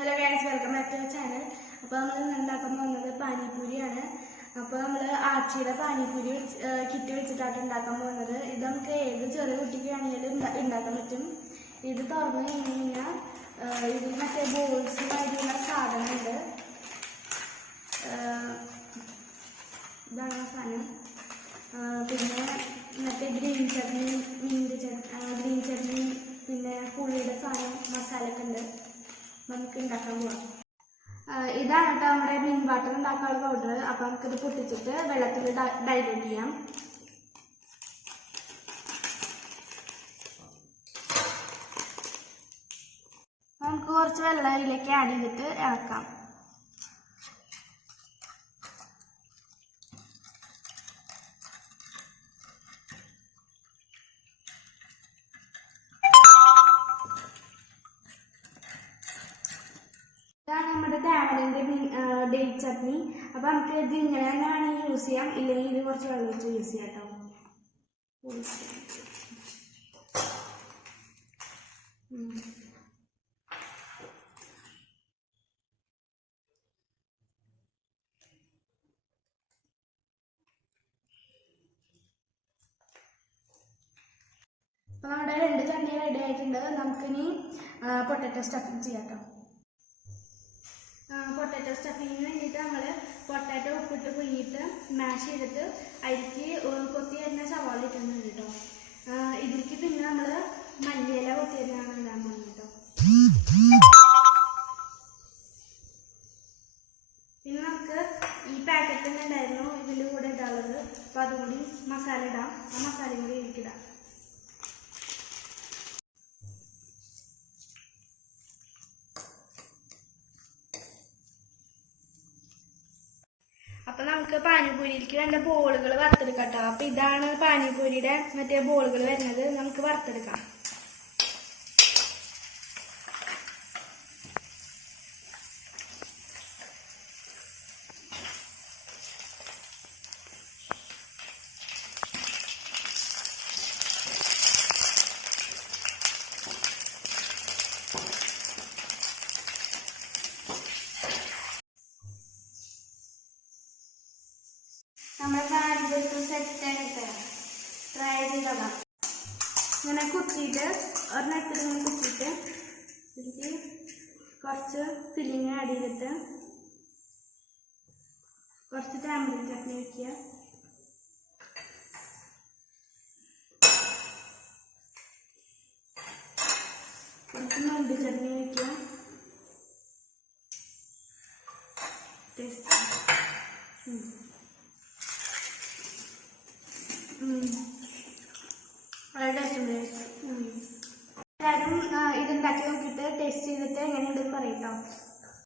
Hello guys, welcome back to our channel. അപ്പോൾ നമ്മൾ ഇന്ന് ഉണ്ടാക്കാൻ പോകുന്നത് പാനിപൂരിയാണ്. അപ്പോൾ നമ്മൾ ആച്ചിയുടെ പാനിപൂരി കിറ്റ് വെച്ചിട്ടാണ് ഉണ്ടാക്കാൻ പോകുന്നത്. ഇത് നമുക്ക് ഏത് ചെറിയ കുട്ടിക്ക് വേണമെങ്കിലും ഉണ്ടാക്കാൻ പറ്റും. ഇത് തുറന്നു കഴിഞ്ഞ് കഴിഞ്ഞാൽ ഇതിൽ മറ്റേ ബോൾസുമായിട്ടുള്ള സാധനമുണ്ട്. ഇതാണ് സാധനം. പിന്നെ മറ്റേ ഗ്രീൻ ചട്നി, ഗ്രീൻ ചട്നി, പിന്നെ പുളിയുടെ സാധനം, മസാലയൊക്കെ ഉണ്ട്. നമുക്ക് ഉണ്ടാക്കാൻ പോവാം. ഇതാണ് കേട്ടോ നമ്മുടെ മീൻ വാട്ടർ ഉണ്ടാക്കാനുള്ള പൗഡർ. അപ്പം നമുക്കിത് പൊട്ടിച്ചിട്ട് വെള്ളത്തിൽ ഡൈല്യൂട്ട് ചെയ്യാം. നമുക്ക് കുറച്ച് വെള്ളം ഇതിലേക്ക് ആഡ് ചെയ്തിട്ട് ഇളക്കാം. ഇതാണ് നമ്മുടെ ടാമറിൻ്റെ ഡേറ്റ് ചട്നി. അപ്പം നമുക്ക് ഇത് ഇങ്ങനെ തന്നെ വേണമെങ്കിൽ യൂസ് ചെയ്യാം, ഇല്ലെങ്കിൽ ഇത് കുറച്ച് വെള്ളം വെച്ച് യൂസ് ചെയ്യാം കേട്ടോ. അപ്പം നമ്മുടെ 2 ചട്നി റെഡി ആയിട്ടുണ്ട്. നമുക്കിനി പൊട്ടാറ്റോ സ്റ്റഫിങ് ചെയ്യാം കേട്ടോ. പൊട്ടാറ്റോ സ്റ്റഫിങ്ങിന് വേണ്ടിയിട്ട് നമ്മൾ പൊട്ടാറ്റോ ഉപ്പിട്ട് പുഴുങ്ങിയിട്ട് മാഷ് ചെയ്തിട്ട് അതിലേക്ക് കൊത്തി വരുന്ന സവാള ഇട്ടുന്നുണ്ട് കേട്ടോ. ഇതിലേക്ക് പിന്നെ നമ്മൾ മല്ലിയില കൊത്തി വരുന്നതാണ് ഇടാൻ പോകുന്നത് കേട്ടോ. പിന്നെ നമുക്ക് ഈ പാക്കറ്റ് തന്നെ ഉണ്ടായിരുന്നു ഇതിൻ്റെ കൂടെ ഇടാനുള്ളത്. അപ്പോൾ അതുകൂടി മസാല ഇടാം. ആ മസാലയും കൂടി ഇതിലേക്കിടാം. അപ്പം നമുക്ക് പാനിപൂരിക്ക് വേണ്ട ബോളുകൾ വറുത്തെടുക്കാം കേട്ടോ. അപ്പം ഇതാണ് പാനിപൂരിയുടെ മറ്റേ ബോളുകൾ വരുന്നത്. നമുക്ക് വറുത്തെടുക്കാം. നമ്മുടെ പാനിപൂരി സെറ്റായിട്ട് ട്രൈ ചെയ്തതാണ്. ഇങ്ങനെ കുത്തിയിട്ട് ഒരെണ്ണത്തിൽ ഇങ്ങനെ കുത്തിയിട്ട് ഇതിലേക്ക് കുറച്ച് ഫില്ലിങ് ആഡ് ചെയ്തിട്ട് കുറച്ച് ടാമറിൻ ചട്നി വയ്ക്കുക. കുറച്ച് മല്ലി ചട്നി വയ്ക്കുക. ടേസ്റ്റ് വളരെ ടേസ്റ്റ്. എല്ലാവരും ഇതുണ്ടാക്കി നോക്കിയിട്ട് ടേസ്റ്റ് ചെയ്തിട്ട് എങ്ങനെയുണ്ടെന്ന് പറയട്ടോ.